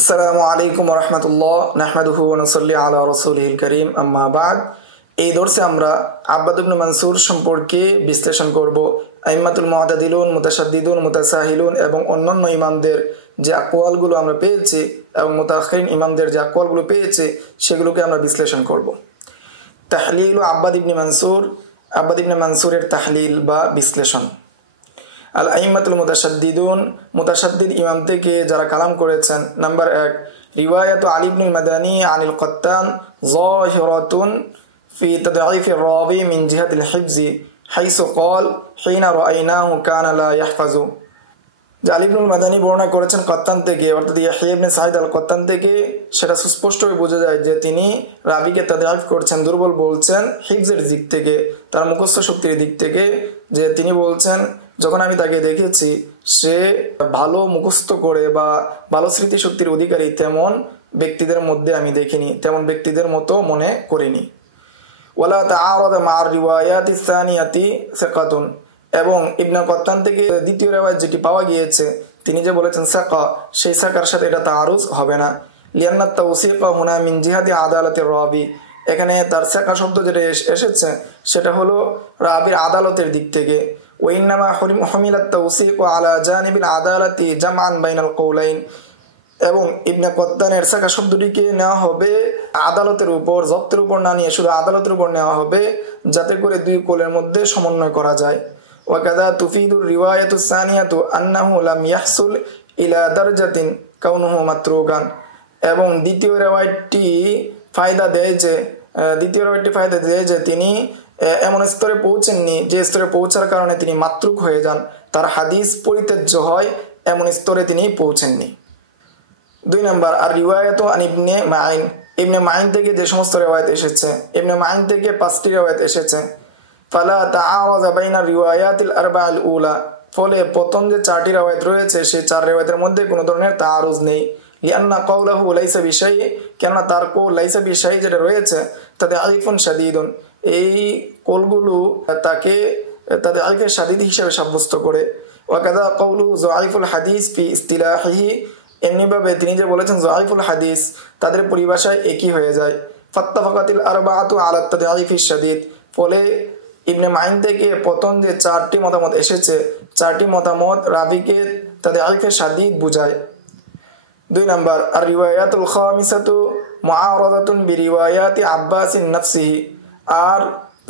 আসসালামু আলাইকুম রহমতুল্লাহ নাহমাদুহু ওয়া নুসাল্লি আলা রাসূলিল কারীম আম্মা বাদ। এই দর্শে আমরা আব্বাদ ইবনে মানসুর সম্পর্কে বিশ্লেষণ করব। আইম্মাতুল মুতাদিলুন, মুতাশাদ্দিদুন, মুতাসাহিলুন এবং অন্যান্য ইমামদের যে আকওয়ালগুলো আমরা পেয়েছি এবং মুতাআখিরিন ইমামদের যে আকওয়ালগুলো পেয়েছি সেগুলোকে আমরা বিশ্লেষণ করব। তাহলিল আব্বাদ ইবনে মানসুর, আব্বাদ ইবনে মানসুরের তাহলিল বা বিশ্লেষণ। আল আইম্মাতুল মুতাশাদ্দিদুন, মুতাশাদ্দিদ ইমাম থেকে যারা কালাম করেছেন। নাম্বার 1, রিওয়ায়াত আলী ইবনুল মাদানী আনিল কাত্তান যাহিরাতুন ফি তাদঈফির রাবি মিন জিহাতিল হিফজি হাইসু ক্বাল হিনা রাআইনাহু কানা লা ইয়াহফাজু। আলী ইবনুল মাদানী বর্ণনা করেছেন কাত্তান থেকে, অর্থাৎ ইয়াহইয়া ইবনে সাঈদ আল কাত্তান থেকে। সেটা সুস্পষ্টভাবে বোঝা যায় যে তিনি রাবিকে তাদঈফ করছেন, দুর্বল বলছেন হিফজের দিক থেকে, তার মুখস্থ শক্তির দিক থেকে। যে তিনি বলছেন, যখন আমি তাকে দেখেছি সে ভালো মুখস্থ করে বা ভালো স্মৃতিশক্তির অধিকারী তেমন ব্যক্তিদের মধ্যে আমি দেখিনি, তেমন ব্যক্তিদের মতো মনে করিনি। ওয়ালা তাআরাদা মা'আর রিওয়ায়াতিস সানিয়াতি সিকাতুন, এবং ইবনে কাত্তান থেকে দ্বিতীয় রিওয়ায়াত যেটি পাওয়া গিয়েছে তিনি যে বলেছেন সাকা, সেই সাকার সাথে এটা তাআরুজ হবে না। লিআন্না তাওসীকা হুনা মিন জিহাতি আদালাতির রাবি, এখানে তার সাকা শব্দ যেটা এসেছে সেটা হলো রাবির আদালতের দিক থেকে। ওয়াইন্নামা হুমিলাত তাওসীকু আলা জানিবিল আদালাতি জামআন বাইনাল কওলাইন, এবং ইবনে কাত্তানের সাকা শব্দটিকে নেওয়া হবে আদালতের উপর, জব্তের উপর না নিয়ে শুধু আদালতের উপর নেওয়া হবে, যাতে করে দুই কোলের মধ্যে সমন্বয় করা যায়। ওয়াকাদা তুফিদুর রিওয়ায়াতুস সানিয়াতু আন্নাহু লাম ইয়াহসুল ইলা দারজাতিন কাউনুহু মাতরুকান, এবং দ্বিতীয় রিওয়ায়াতটি ফায়দা দেয় যে তিনি এমন স্তরে পৌঁছেননি যে স্তরে পৌঁছার কারণে তিনি মাতরুক হয়ে যান, তার হাদিস পরিত্যাজ্য হয়, এমন স্তরে তিনি পৌঁছেননি। 2 নম্বর, আর রিওয়ায়াত আন ইবনে মাইন, ইবনে মাইন থেকে যে সমস্ত রিওয়ায়াত এসেছে, ইবনে মাইন থেকে 5টি রিওয়ায়াত এসেছে। ফালা তাআরাযা বাইনা রিওয়ায়াতিল আরবা'আল উলা, ফলে প্রথম যে 4টি রিওয়ায়াত রয়েছে সেই 4 রিওয়ায়াতের মধ্যে কোনো ধরনের তাআরুজ নেই। লিআন্না কওলাহু লাইসা বিশাই, কেননা তার কওল লাইসা বিশাই যেটা রয়েছে তাতে আলিফুন শাদীদুন, এই কওলগুলো তাকে তাদের আলিফের শাদীদ হিসেবে সাব্যস্ত করে। ওয়াকাদা কওলুহু যায়িফুল হাদিস ফি ইসতিলাহিহি, এমনিভাবে তিনি যে বলেছেন যায়িফুল হাদিস তাদের পরিভাষায় একই হয়ে যায়। ফাত্তাফাকাতিল আরবাআতু আলা তাদঈফিশ শাদীদ, ফলে ইবনে মাইন থেকে প্রথম যে 4টি মতামত এসেছে 4টি মতামত রাবিকে তাদঈফের শাদীদ বুঝায়। 2 নম্বর, আর রিওয়ায়াতুল খামিসাতু মুআরাদাতুন বিরিওয়ায়াতি আব্বাসিন নাফসিহি, আর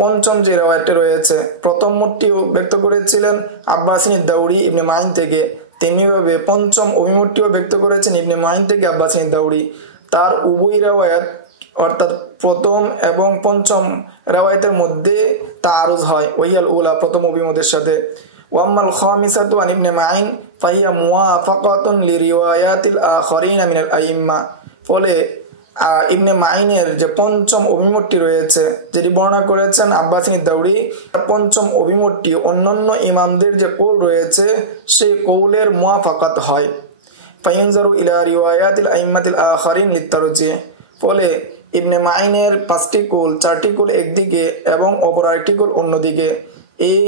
পঞ্চম যে রিওয়ায়াতটি রয়েছে প্রথম মোটটিও ব্যক্ত করেছিলেন আব্বাসিন দাউরি ইবনে মাইন থেকে, তেমনিভাবে পঞ্চম অভিমতটিও ব্যক্ত করেছেন ইবনে মাইন থেকে আব্বাসিন দাউরি। তার উভয় রিওয়ায়াত অর্থাৎ প্রথম এবং পঞ্চম রিওয়ায়াতের মধ্যে তাআরুজ হয় ওয়াহিয়াল উলা, প্রথম অভিমতের সাথে। ওয়াম্মাল খামিসাতু আন ইবনে মাইন ফাহিয়া মুওয়াফাকাতুন লিরিওয়ায়াতিল আখারিন মিনাল আইম্মা, ফলে ইবনে মাইনের যে পঞ্চম অভিমতটি রয়েছে যেটি বর্ণনা করেছেন আব্বাসিন দাউরি, পঞ্চম অভিমতটি অন্যান্য ইমামদের যে কওল রয়েছে সেই কওলের মুওয়াফাকাত হয়। ফায়ুনজারু ইলা রিওয়ায়াতিল আইম্মাতিল আখারিন লিতারজিহ, ফলে ইবনে মাইনের 5টি কওল, 4টি কওল একদিকে এবং অপর আরেকটি কওল অন্যদিকে, এই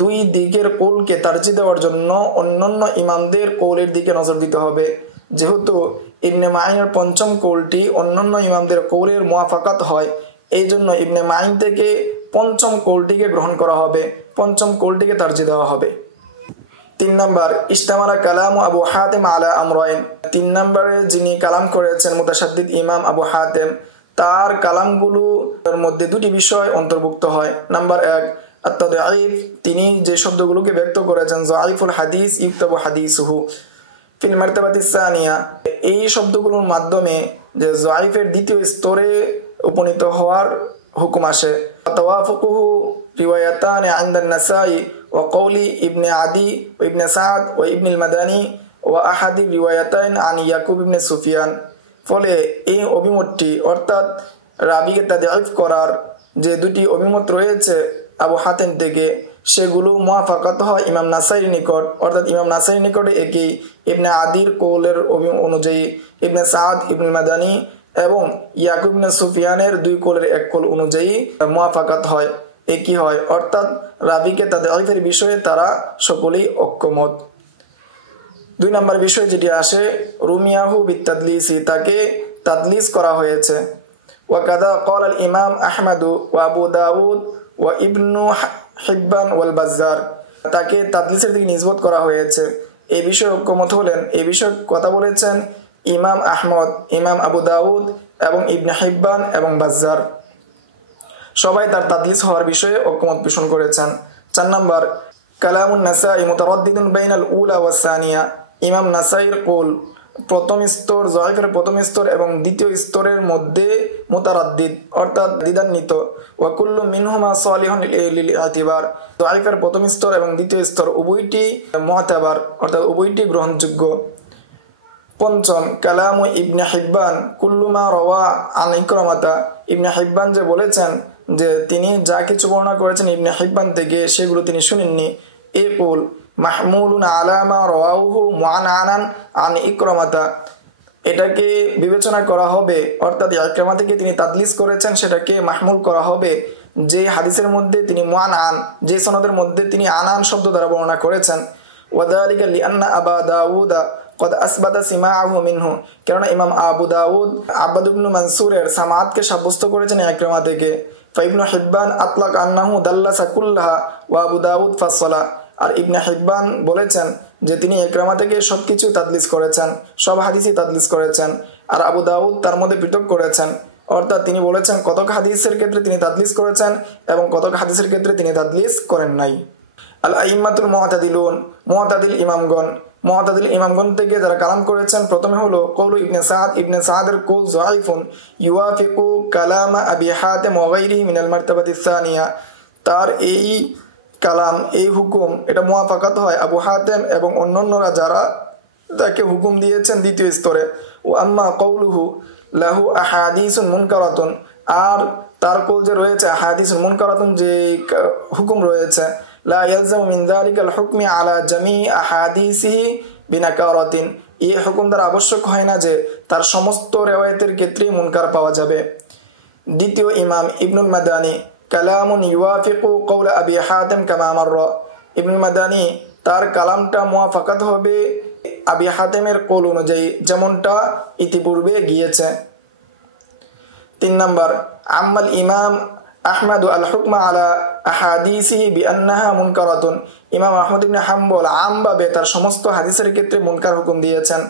দুই দিকের কওলকে তারজিহ দেওয়ার জন্য অন্যান্য ইমামদের কওলের দিকে নজর দিতে হবে। যেহেতু ইবনে মাইনের পঞ্চম কওলটি অন্যান্য ইমামদের কওলের মুওয়াফাকাত হয়, এই জন্য ইবনে মাইন থেকে পঞ্চম কওলটিকে গ্রহণ করা হবে, পঞ্চম কওলটিকে তারজিহ দেওয়া হবে। 3 নম্বর, ইস্তামালা কালামু আবু হাতিম আলা আমরাইন, 3 নম্বরে যিনি কালাম করেছেন মুতাশাদ্দিদ ইমাম আবু হাতিম, তার কালামগুলোর মধ্যে 2টি বিষয় অন্তর্ভুক্ত হয়। নাম্বার 1, আত-তাদঈফ, তিনি যে শব্দগুলোকে ব্যক্ত করেছেন যায়িফুল হাদিস ইউক্তাবু হাদিসুহু ফিল মারতাবাতিস সানিয়া, এই শব্দগুলোর মাধ্যমে যে যায়িফের দ্বিতীয় স্তরে উপনীত হওয়ার হুকুম আসে। তাওয়াফুকুহু রিওয়ায়াতান ইনদান নাসাই ওয়া কওলি ইবনে আদি ওয়া ইবনে সাদ ওয়া ইবনুল মাদানী ওয়া আহাদি রিওয়ায়াতাইন আন ইয়াকুব ইবনে সুফিয়ান, ফলে এই অভিমতটি অর্থাৎ রাবিকে তাদঈফ করার যে 2টি অভিমত রয়েছে আবু হাতিম থেকে, সেগুলো মুওয়াফাকাত হয় ইমাম নাসাইর নিকট, অর্থাৎ ইমাম নাসাইর নিকটে একই, ইবনে আদির কওলের অনুযায়ী, ইবনে সাদ ইবনুল মাদানী এবং ইয়াকুব ইবনে সুফিয়ানের 2 কওলের 1 কওল অনুযায়ী মুওয়াফাকাত হয়, একই হয়, অর্থাৎ রাবিকে তাদঈফের বিষয়ে তারা সকলেই ঐক্যমত। 2 নম্বর বিষয় যেটি আসে রুমিয়াহু বিতাদলিসি, তাকে তাদলিস করা হয়েছে। ওয়াকাদা ক্বাল আল ইমাম আহমদ ওয়া আবু দাউদ ওয়া ইবনু হিব্বান ওয়াল বাজ্জার, তাকে তাদলিসের দিকে নিসবত করা হয়েছে। এই বিষয়ে ঐকমত হলেন, এই বিষয়ে কথা বলেছেন ইমাম আহমদ, ইমাম আবু দাউদ এবং ইবনে হিব্বান এবং বাজ্জার, সবাই তার তাদলিস হওয়ার বিষয়ে ঐকমত পোষণ করেছেন। 4 নম্বর কালামুন নাসাই মুতারাদ্দিদুন বাইনাল উলা ওয়াস সানিয়া, ইমাম নাসাইর কৌল প্রথম স্তর, যঈফের প্রথম স্তর এবং দ্বিতীয় স্তরের মধ্যে মুতারাদ্দিদ অর্থাৎ দ্বিধান্বিত। ওয়া কুল্লু মিনহুমা সালিহুন লিল ইতিবার, যঈফের প্রথম স্তর এবং দ্বিতীয় স্তর উভয়টি মুতাবার অর্থাৎ উভয়টি গ্রহণযোগ্য। 5 কালামু ইবনে হিব্বান কুল্লু মা রাওয়া আন ইকরামাতা, ইবনে হিব্বান যে বলেছেন যে তিনি যা কিছু বর্ণনা করেছেন ইবনে হিব্বান থেকে সেগুলো তিনি শুনেননি, এই কৌল মাহমুলুন আলা মা রাওয়াহু মুআনানান আন ইকরামাতা, এটাকে বিবেচনা করা হবে অর্থাৎ ইকরামা থেকে তিনি তাদলিস করেছেন সেটাকে মাহমুল করা হবে যে হাদিসের মধ্যে তিনি মুআনান, যে সনদের মধ্যে তিনি আনান শব্দ দ্বারা বর্ণনা করেছেন। ওয়াদালিকা লিআন্না আবা দাউদ কদ আসবাতা সিমাআহু মিনহু, কারণ ইমাম আবু দাউদ আব্বাদ ইবনে মানসুরের সামাতকে সাব্যস্ত করেছেন ইকরামা থেকে। ফাইবনু হিব্বান আতলাক আন্নাহু দাল্লাসা কুল্লাহা ওয়া আবু দাউদ ফাসসালা, আর ইবনে হিব্বান বলেছেন যে তিনি ইকরামা থেকে সবকিছু তাদলিস করেছেন, সব হাদিসই তাদলিস করেছেন, আর আবু দাউদ তার মধ্যে পৃথক করেছেন, অর্থাৎ তিনি বলেছেন কতক হাদিসের ক্ষেত্রে তিনি তাদলিস করেছেন এবং কতক হাদিসের ক্ষেত্রে তিনি তাদলিস করেন নাই। আল আইম্মাতুল মুআতাদিলুন, মুআতাদিল ইমামগণ, মুআতাদিল ইমামগণ থেকে যারা কালাম করেছেন প্রথমে হলো কওলু ইবনে সাদ, ইবনে সাদের কওল যায়িফুন ইউয়াফিকু কালামা আবি হাতিম ওয়া গায়রিহি মিনাল মারতাবাতিস সানিয়া, তার এই কালাম এই হুকুম এটা মুওয়াফাকাত হয় আবু হাতিম এবং অন্যান্যরা যারা তাকে হুকুম দিয়েছেন দ্বিতীয় স্তরে। ও আম্মা কওলুহু লাহু আহাদিসুন মুনকারাতুন, আর তার কওল যে রয়েছে আহাদিসুন মুনকারাতুন যে হুকুম রয়েছে, লা ইয়ালজামু মিন যালিকাল হুকমি আলা জামি আহাদিসিহি বিনাকারাতিন, এই হুকুম দ্বারা আবশ্যক হয় না যে তার সমস্ত রিওয়ায়াতের ক্ষেত্রে মুনকার পাওয়া যাবে। দ্বিতীয় ইমাম ইবনুল মাদানী কালামুন ইউয়াফিকু কওল আবি হাতিম কামা মাররা, ইবনুল মাদানী তার কালামটা মুওয়াফাকাত হবে আবি হাতিমের কওল অনুযায়ী যেমনটা ইতিপূর্বে গিয়েছে। 3 নম্বর আম্মাল ইমাম আহমদ আল হুকমা আলা আহাদিসিহি বিআন্নাহা মুনকারাতুন, ইমাম আহমদ ইবনে হাম্বল আমভাবে তার সমস্ত হাদিসের ক্ষেত্রে মুনকার হুকুম দিয়েছেন।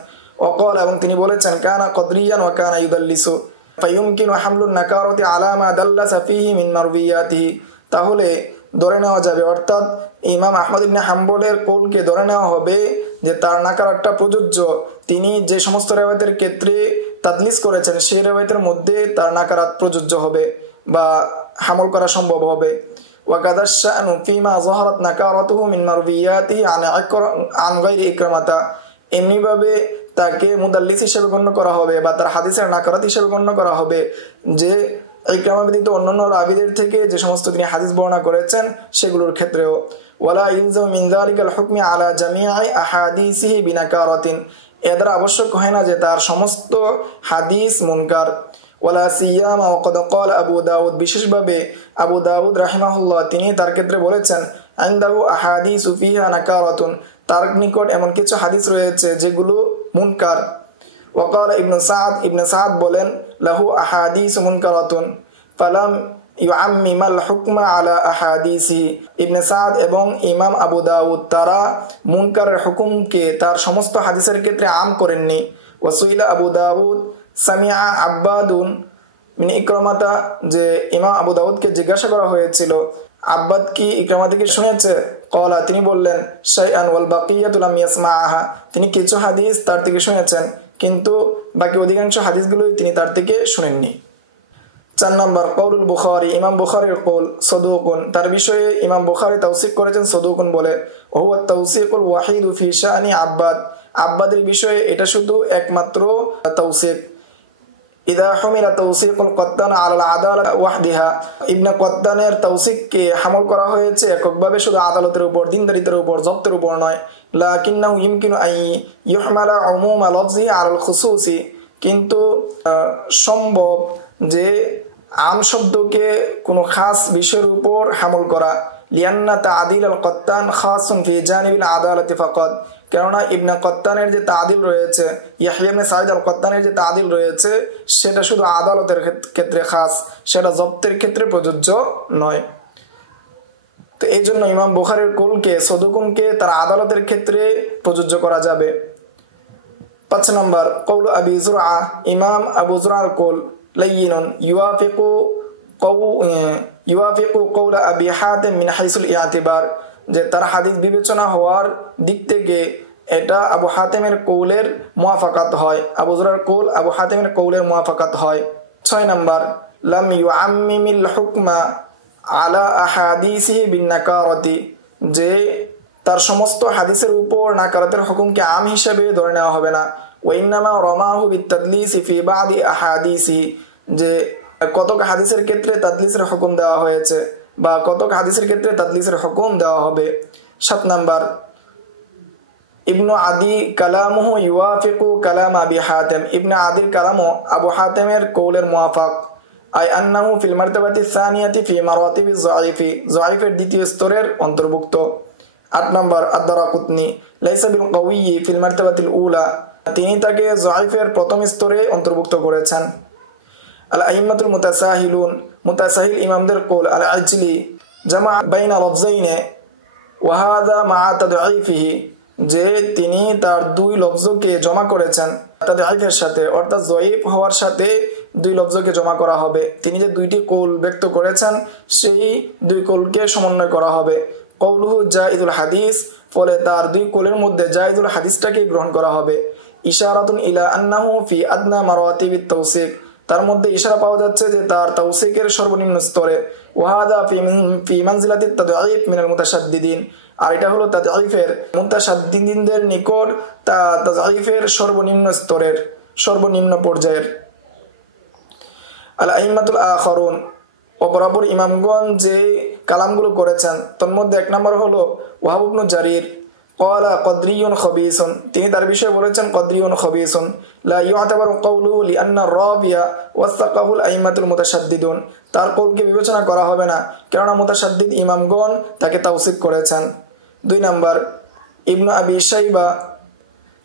ওয়াকাল, এবং তিনি বলেছেন কানা কদরিয়ান ওয়া কানা ইউদাল্লিসু ফায়ুমকিনু হামলুন নাকারাতি আলা মা দাল্লাসা ফীহি মিন মারউইয়াতিহি, তাহলে ধরে নেওয়া যাবে অর্থাৎ ইমাম আহমদ ইবনে হাম্বলের কওলকে ধরে নেওয়া হবে যে তার নাকারাতটা প্রযোজ্য, তিনি যে সমস্ত রিওয়ায়াতের ক্ষেত্রে তাদলিস করেছেন সেই রিওয়ায়াতের মধ্যে তার নাকারাত প্রযোজ্য হবে বা হামল করা সম্ভব হবে। ওয়াকাদা শাআনু ফীমা যাহারাত নাকারাতুহু মিন মারউইয়াতিহি আন গায়রি ইকরামাতা, এমনিভাবে তাকে মুদাল্লিস হিসেবে গণ্য করা হবে বা তার হাদিসের নাকারাত হিসেবে গণ্য করা হবে যে ইকরামা ব্যতীত অন্যান্য রাবীদের থেকে যে সমস্ত তিনি হাদিস বর্ণনা করেছেন সেগুলোর ক্ষেত্রেও। ওয়ালা ইলজামু মিন যালিকাল হুকমি আলা জামিই আহাদিসিহি বিনাকারাতিন, এর দ্বারা আবশ্যক হয় না যে তার সমস্ত হাদিস মুনকার। ওয়ালা সিয়ামা ওয়া ক্বাদ ক্বালা আবু দাউদ, বিশেষভাবে আবু দাউদ রাহিমাহুল্লাহ তিনি তার ক্ষেত্রে বলেছেন ইনদাহু আহাদিসু ফিহা নাকারাতুন, তার নিকট এমন কিছু হাদিস রয়েছে যেগুলো মুনকার। ওয়াকাল ইবনে সাদ বলেন লাহু আহাদিস মুনকারাতুন ফালাম ইউআম্মিমাল হুকমা আলা আহাদিসি, ইবনে সাদ এবং ইমাম আবু দাউদ তারা মুনকারের হুকুমকে তার সমস্ত হাদিসের ক্ষেত্রে আম করেননি। ওয়াসুইলা আবু দাউদ সামিআ আব্বাদুন মিন ইকরামাতা, যে ইমাম আবু দাউদকে জিজ্ঞাসা করা হয়েছিল আব্বাদ কি ইকরামা থেকে শুনেছে, ক্বালা তিনি বললেন শাইআন ওয়াল বাকিয়াতু লাম ইয়াসমাআহা, তিনি কিছু হাদিস তার থেকে শুনেছেন কিন্তু বাকি অধিকাংশ হাদিসগুলোই তিনি তার থেকে শুনেননি। 4 নম্বর কওলুল বুখারী, ইমাম বুখারীর কওল সাদুকুন, তার বিষয়ে ইমাম বুখারী তাওসীক করেছেন সাদুকুন বলে। ওয়া হুয়া তাওসীকুল ওয়াহিদু ফি শাআনি আব্বাদ, আব্বাদের বিষয়ে এটা শুধু একমাত্র তাওসীক। ইদা হুমিলা তাওসীকুল কত্তান আলা আদালা ওয়াহদিহা, ইবনে কত্তানের তাওসীককে হামল করা হয়েছে এককভাবে শুধু আদালতের উপর, দিনদারিতার উপর, জব্তের উপর নয়। লাকিন্নাহু ইমকিনু আন ইউহমালা উমুমা লফজি আলাল খুসুসি, কিন্তু সম্ভব যে আম শব্দকে কোনো খাস বিষয়ের উপর হামল করা। লিয়ান্না তাআদিল আল কত্তান খাসুন ফি জানিবিল আদালাতি ফাকাত, কেননা ইবনে কত্তানের যে তাদিল রয়েছে, ইয়াহইয়া ইবনে সাঈদ আল কত্তানের যে তাদিল রয়েছে সেটা শুধু আদালতের ক্ষেত্রে খাস, সেটা জব্তের ক্ষেত্রে প্রযোজ্য নয়। তো এই জন্য ইমাম বুখারীর কুলকে সদুকুনকে তার আদালতের ক্ষেত্রে প্রযোজ্য করা যাবে। 5 নম্বর কৌল আবি জুরআ, ইমাম আবু জুরআর কুল লাইয়িনুন ইউয়াফিকু কৌল আবি হাতিম মিন হাইসুল ইআতিবার, যে তার হাদিস বিবেচনা হওয়ার দিক থেকে এটা আবু হাতিমের কৌলের মুওয়াফাকাত হয়, আবু জুরআর কুল আবু হাতিমের কৌলের মুওয়াফাকাত হয়। 6 নম্বর লাম ইউআম্মিমিল হুকমা আলা আহাদিসিহি বিন নাকারাতি, যে তার সমস্ত হাদিসের উপর নাকারাতের হুকুমকে আম হিসেবে ধরে নেওয়া হবে না। ওয়াইন্নামা রামাহু বিতাদলিসি ফি বাদি আহাদিসি, যে কতক হাদিসের ক্ষেত্রে তাদলিসের হুকুম দেওয়া হয়েছে বা কতক হাদিসের ক্ষেত্রে তাদলিসের হুকুম দেওয়া হবে। 7 নম্বর ইবনু আদি কালামুহু ইউয়াফিকু কালাম আবি হাতিম, ইবনে আদির কালামও আবু হাতিমের কৌলের মুওয়াফাক, আই আন্নাহু ফিল মারতাবাতি সানিয়াতি ফি মারাতিবিজ যায়িফি, যায়িফের দ্বিতীয় স্তরের অন্তর্ভুক্ত। 8 নম্বর আদ-দারাকুতনি লাইসা বিল কাওয়ি ফিল মারতাবাতিল উলা, তিনি তাকে যায়িফের প্রথম স্তরে অন্তর্ভুক্ত করেছেন। আল আইম্মাতুল মুতাসাহিলুন, মুতাসাহিল ইমামদের কৌল আল আজলি জামা বাইনা লফজাইনে ওয়া হাযা মা তাদঈফিহি, যে তিনি তার দুই লফজকে জমা করেছেন তাদঈফের সাথে, অর্থাৎ যায়িফ হওয়ার সাথে দুই লফজকে জমা করা হবে। তিনি যে দুইটি কৌল ব্যক্ত করেছেন সেই দুই কৌলকে সমন্বয় করা হবে। কৌলুহু জাইদুল হাদিস, ফলে তার দুই কৌলের মধ্যে জাইদুল হাদিসটাকে গ্রহণ করা হবে। ইশারাতুন ইলা আন্নাহু ফি আদনা মারাতিবিত তাওসিক, তার মধ্যে ইশারা পাওয়া যাচ্ছে যে তার তাওসিকের সর্বনিম্ন স্তরে। ওয়াহাদা ফি মানজিলাতিত তাদঈফ মিনাল মুতাশাদ্দিদিন, আর এটা হলো তাদঈফের মুতাশাদ্দিদিনদের নিকট তাদঈফের সর্বনিম্ন স্তরের, সর্বনিম্ন পর্যায়ের। আল আইম্মাতুল আখারুন, অপরাপর ইমামগণ যে কালামগুলো করেছেন তার মধ্যে 1 নম্বর হলো ওয়াহাব ইবনে জারির ক্বালা কদরিয়ুন খবিসুন, তিনি তার বিষয়ে বলেছেন কদরিয়ুন খবিসুন। লা ইউতাবারু কওলুহু লিআন্না রাবিয়া ওয়াসাকাহুল আইম্মাতুল মুতাশাদ্দিদুন, তার কৌলকে বিবেচনা করা হবে না কারণ মুতাশাদ্দিদ ইমামগণ তাকে তাওসিক করেছেন। 2 নম্বর ইবনে আবি শাইবা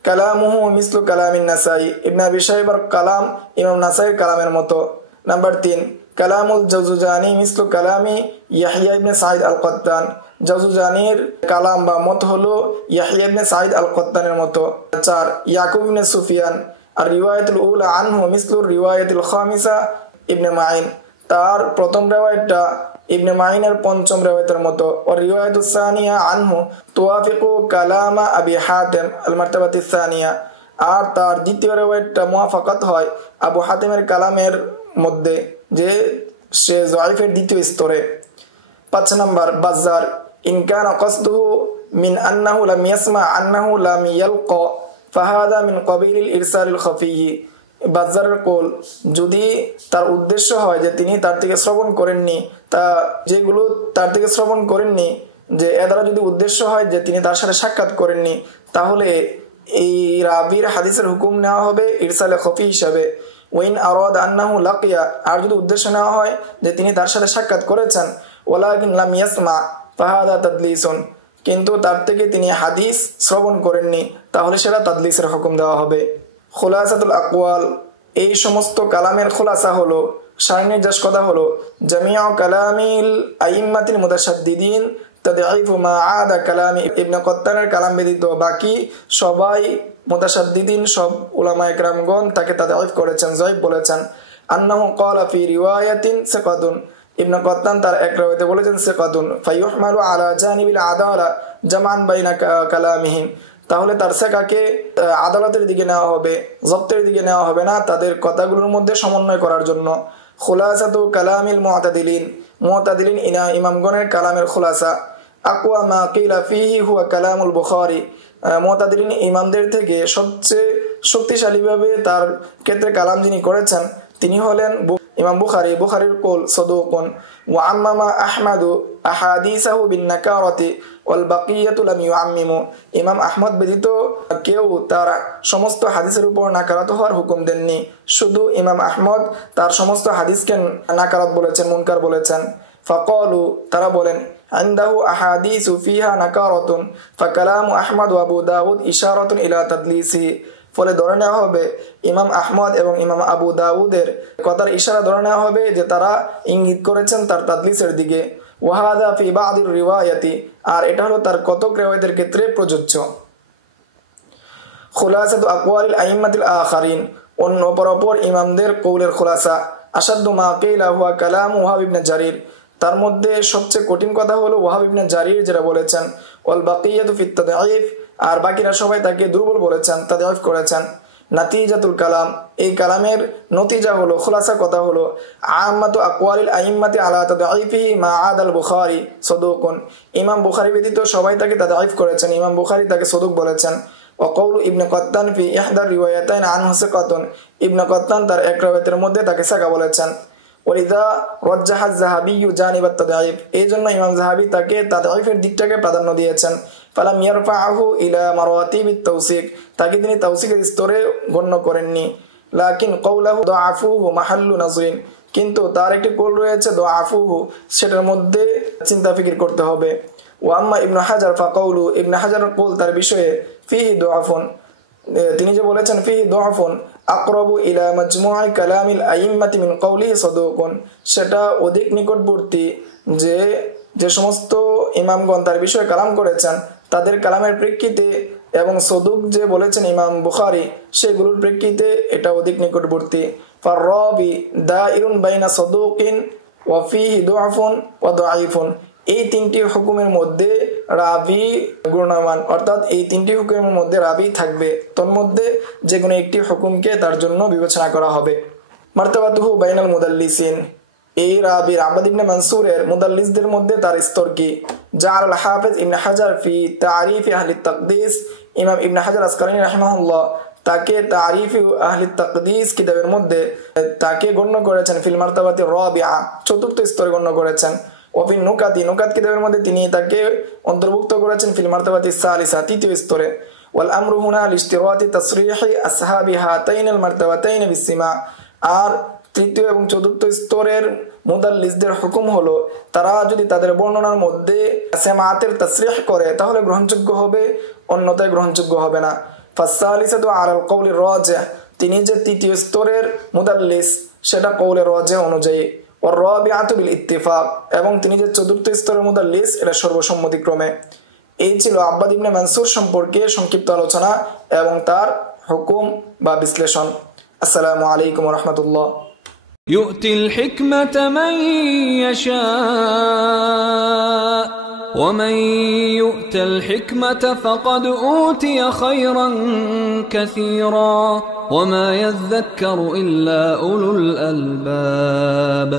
কালামুহু মিসলু কালামিন নাসাই, ইবনে আবি শাইবার কালাম ইমাম নাসাইর কালামের মতো। নাম্বার 3 কালামুল জাওজুজানি মিসলু কালামি ইয়াহইয়া ইবনে সাঈদ আল কত্তান, জাওজুজানির কালাম বা মত হলো ইয়াহইয়া ইবনে সাঈদ আল কত্তানের মতো। 4 ইয়াকুব ইবনে সুফিয়ান আর রিওয়ায়াতুল উলা আনহু মিসলু রিওয়ায়াতুল খামিসা ইবনে মাইন, তার প্রথম রিওয়ায়াতটা ইবনে মাইনের পঞ্চম রিওয়ায়াতের মতো। আর রিওয়ায়াতুস সানিয়া আনহু তুওয়াফিকু কালামা আবি হাতিম আল মারতাবাতিস সানিয়া, আর তার দ্বিতীয় রিওয়ায়াতটা মুওয়াফাকাত হয় আবু হাতিমের কালামের মধ্যে, যে সে যায়িফের দ্বিতীয় স্তরে। 5 নম্বর বাজ্জার ইন কানা কসদুহু মিন আন্নাহু লাম ইয়াসমা আন্নাহু লাম ইয়ালকা ফাহাদা মিন কাবিলিল ইরসালিল খাফিয়্যি, বাজ্জারের কৌল যদি তার উদ্দেশ্য হয় যে তিনি তার থেকে শ্রবণ করেননি, তা যেগুলো তার থেকে শ্রবণ করেননি, যে এ দ্বারা যদি উদ্দেশ্য হয় যে তিনি তার সাথে সাক্ষাৎ করেননি, তাহলে এই রাবির হাদিসের হুকুম নেওয়া হবে ইরসালে খফি হিসাবে। ওয়াইন আরাদ আন্নাহু লাকিয়া, আর যদি উদ্দেশ্য নেওয়া হয় যে তিনি তার সাথে সাক্ষাৎ করেছেন, ওয়ালাকিন লাম ইয়াসমা ফাহাদা তাদলিসুন, কিন্তু তার থেকে তিনি হাদিস শ্রবণ করেননি, তাহলে সেটা তাদলিসের হুকুম দেওয়া হবে। খুলাসাতুল আকওয়াল, এই সমস্ত কালামের খুলাসা হলো, সারনির্যাস কথা হলো জামিউ কালামিল আইম্মাতিল মুতাশাদ্দিদিন তাদঈফু মা আদা কালামি ইবনে কত্তানের কালাম ব্যতীত বাকি সবাই মুতাশাদ্দিদিন সব উলামায়ে কেরামগণ তাকে তাদঈফ করেছেন, যায়িফ বলেছেন। আন্নাহু ক্বালা ফি রিওয়ায়াতিন সিকাতুন, ইবনে কত্তান তার এক রিওয়ায়াতে বলেছেন সিকাতুন ফায়ুহমালু আলা জানিবিল আদালা জামান বাইনা কালামিহিম, তাহলে তার সেকাকে আদালতের দিকে নেওয়া হবে, জব্তের দিকে নেওয়া হবে না, তাদের কথাগুলোর মধ্যে সমন্বয় করার জন্য। খুলাসাতু কালামিল মুতাদিলিন, মুতাদিলিন ইমামগণের কালামের খুলাসা। আকওয়া মা কিলা ফিহি হুয়া কালামুল বুখারী, মুতাদিলিন ইমামদের থেকে সবচেয়ে শক্তিশালীভাবে তার ক্ষেত্রে কালাম যিনি করেছেন তিনি হলেন ইমাম বুখারী। বুখারীর কৌল সদুকুন ওয়া আম্মামা আহমাদু আহাদিসাহু বিন নাকারাতি ওয়াল বাকিয়াতু লাম ইউআম্মিমু, ইমাম আহমদ ব্যতীত কেউ তার সমস্ত হাদিসের উপর নাকারাত হওয়ার হুকুম দেননি, শুধু ইমাম আহমদ তার সমস্ত হাদিসকে নাকারাত বলেছেন, মুনকার বলেছেন। ফাকালু, তারা বলেন عنده أحاديث فيها نكارة فكلام أحمد وأبو داود إشارة إلى تدليسه ফলে ধরে নেওয়া হবে ইমাম আহমদ এবং ইমাম আবু দাউদের কথার ইশারা ধরে নেওয়া হবে যে তারা ইঙ্গিত করেছেন তার তাদলিসের দিকে। ওয়াহাদা ফি বাদির রিওয়ায়াতি, আর এটা হলো তার কতক রিওয়ায়াতের ক্ষেত্রে প্রযোজ্য। খুলাসাতু আকওয়ালিল আইম্মাতিল আখারিন, অন্য অপর ইমামদের কৌলের খুলাসা। আসাদ্দু মা কিলা হুয়া কালাম ওয়াহাব ইবনে জারির, তার মধ্যে সবচেয়ে কঠিন কথা হলো ওয়াহাব ইবনে জারির যেটা বলেছেন। ওয়াল বাকিয়াতু ফিত তাদঈফ, আর বাকিরা সবাই তাকে দুর্বল বলেছেন, তাদঈফ করেছেন। নাতিজাতুল কালাম, এই কালামের নতিজা হলো খুলাসা কথা হলো আম্মাতু আকওয়ালিল আইম্মাতি আলা তাদঈফিহি মা আদাল বুখারী সাদুকুন, ইমাম বুখারী ব্যতীত সবাই তাকে তাদঈফ করেছেন, ইমাম বুখারী তাকে সাদুক বলেছেন। ওয়া কওলু ইবনে কাত্তান ফি ইহদার রিওয়ায়াতাইন আনহু সিকাতুন, ইবনে কাত্তান তার এক রিওয়ায়াতের মধ্যে তাকে সাকা বলেছেন। ওয়ালিদা রাজ্জাহা যাহাবী জানিব আত-তাদঈফ, এই জন্য ইমাম যাহাবী তাকে তাদঈফের দিকটাকে প্রাধান্য দিয়েছেন। ফালাম ইয়ারফাহু ইলা মারাতিব আত-তাওসিক, তাকে তিনি তাওসিকের স্তরে গণ্য করেননি। লাকিন কওলুহু দাআফুহু মাহাল্লু নাযরিন, কিন্তু তার একটি কৌল রয়েছে দাআফুহু, সেটার মধ্যে চিন্তা ফিকির করতে হবে। ওয়া আম্মা ইবনে হাজার ফাকাউলু, ইবনে হাজারের কৌল তার বিষয়ে ফিহি দাআফুন, তিনি যে বলেছেন ফিহি দাআফুন আকরাবু ইলা মাজমু'i কালামিল আইম্মাতি মিন কওলিহি সাদুকুন, সেটা অধিক নিকটবর্তী যে সমস্ত ইমামগণ তার বিষয়ে কালাম করেছেন তাদের কালামের প্রেক্ষিতে এবং সদুক যে বলেছেন ইমাম বুখারী সেগুলোর প্রেক্ষিতে এটা অধিক নিকটবর্তী। ফাররাবি দাইরুন বাইনা সাদুকিন ওয়া ফিহি দাআফুন ওয়া দাঈফুন, এই তিনটি হুকুমের মধ্যে রাবি গুণমান, অর্থাৎ এই তিনটি হুকুমের মধ্যে রাবি থাকবে, তোর মধ্যে যে কোনো একটি হুকুমকে তার জন্য বিবেচনা করা হবে। মারতাবাতুহু বাইনাল মুদাল্লিসিন, এই রাবির আব্বাদ ইবনে মানসুরের মুদাল্লিসদের মধ্যে তার স্তর কি। জাআল হাফিজ ইবনে হাজার ফি তারিফ আহলি তাকদিস, ইমাম ইবনে হাজার আসকালানী রাহিমাহুল্লাহ তাকে তারিফ আহলি তাকদিস কিতাবের মধ্যে তাকে গণ্য করেছেন ফিল মারতাবাতি রাবিআ, চতুর্থ স্তরে গণ্য করেছেন। ওফি নুকাতি, নুকাত কিতাবের মধ্যে তিনি তাকে অন্তর্ভুক্ত করেছেন ফিল মারতাবাতি সালিসা, তৃতীয় স্তরে। ওয়াল আমরু হুনা লিশতিরাতি তাসরিহি আসহাবি হাতাইনিল মারতাবাতাইন বিসসিমা, আর তৃতীয় এবং চতুর্থ স্তরের মুদাল্লিসদের হুকুম হলো তারা যদি তাদের বর্ণনার মধ্যে সামাতের তাসরিহ করে তাহলে গ্রহণযোগ্য হবে, অন্যথায় গ্রহণযোগ্য হবে না। ফাসালিসাতু আলাল কওলির রাজিহ, তিনি যে তৃতীয় স্তরের মুদাল্লিস সেটা কওলের রাজিহ অনুযায়ী। ওয়ার রাবিআতু বিল ইত্তিফাক, এবং তিনি যে চতুর্থ স্তরের মুদাল্লিস এটা সর্বসম্মতিক্রমে। এই ছিল আব্বাদ ইবনে মানসুর সম্পর্কে সংক্ষিপ্ত আলোচনা এবং তার হুকুম বা বিশ্লেষণ। আসসালামু আলাইকুম ওয়া রাহমাতুল্লাহ। يؤتي الحكمة من يشاء ومن يؤت الحكمة فقد أوتي خيرا كثيرا وما يذكر إلا أولو الألباب.